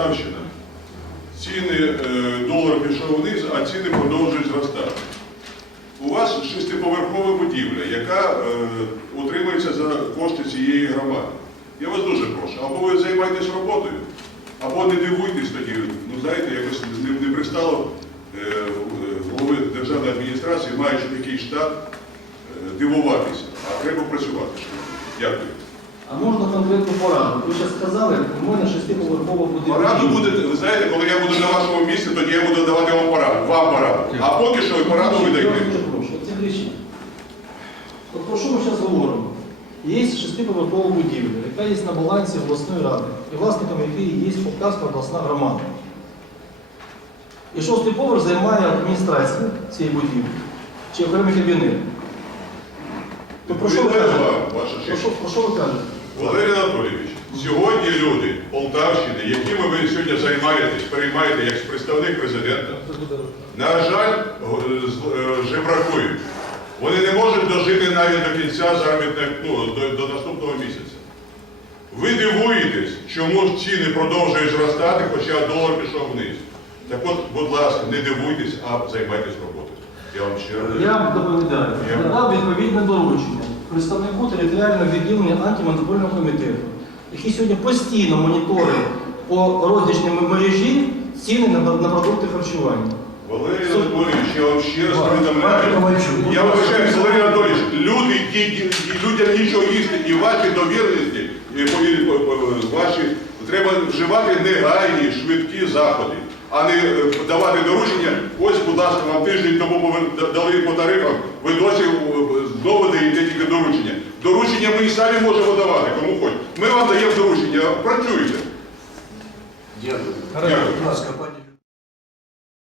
Полтавщина. Ціни е, долар пішов вниз, а ціни продовжують зростати. У вас шестиповерхова будівля, яка е, утримується за кошти цієї громади. Я вас дуже прошу, або ви займайтесь роботою, або не дивуйтесь тоді, ну знаєте, якось не, не пристало е, голови державної адміністрації, маючи такий штат, дивуватися, а треба працювати. Дякую. А можна конкретну пораду? Ви зараз сказали, у мене шестиповерхова будинок. Пораду буде, ви знаєте, коли я буду на вашому місці, тоді я буду давати вам пораду, вам пораду. А поки що ви пораду ви Я даєте. дуже прошу, це кричить. От про що ми зараз говоримо? Є шестиповерхова будівля, яка є на балансі обласної ради, і власником якої є Полтавська обласна громада. І шостий поверх займає адміністрація цієї будівлі, чи окремий кабінет. То про що ви кажете? ваша Про честь. що, про що ви кажете? Валерій Анатолійович, сьогодні люди Полтавщини, якими ви сьогодні займаєтесь, переймаєте як представник президента, на жаль, з- е, жебракують. Вони не можуть дожити навіть до кінця заробітних, ну, до, до наступного місяця. Ви дивуєтесь, чому ціни продовжують зростати, хоча долар пішов вниз. Так от, будь ласка, не дивуйтесь, а займайтесь роботою. Я вам ще раз. Я вам доповідаю, Я- надав відповідне доручення представнику територіального відділення антимонопольного комітету, який сьогодні постійно моніторить по рознічній мережі ціни на, на продукти харчування. Валерій Анатолійович, я вам ще раз повідомляю. Я вважаю, Валерій Анатолійович, люди, ті, ті- людям нічого їсти, і ваші довірності, і повірте, по- по- ваші, треба вживати негайні, швидкі заходи, а не е, давати доручення. Ось, будь ласка, вам тиждень тому дали по тарифам, ви досі е, знову даєте тільки доручення. Доручення ми і самі можемо давати, кому хоч. Ми вам даємо доручення, працюйте. Дякую. Дякую.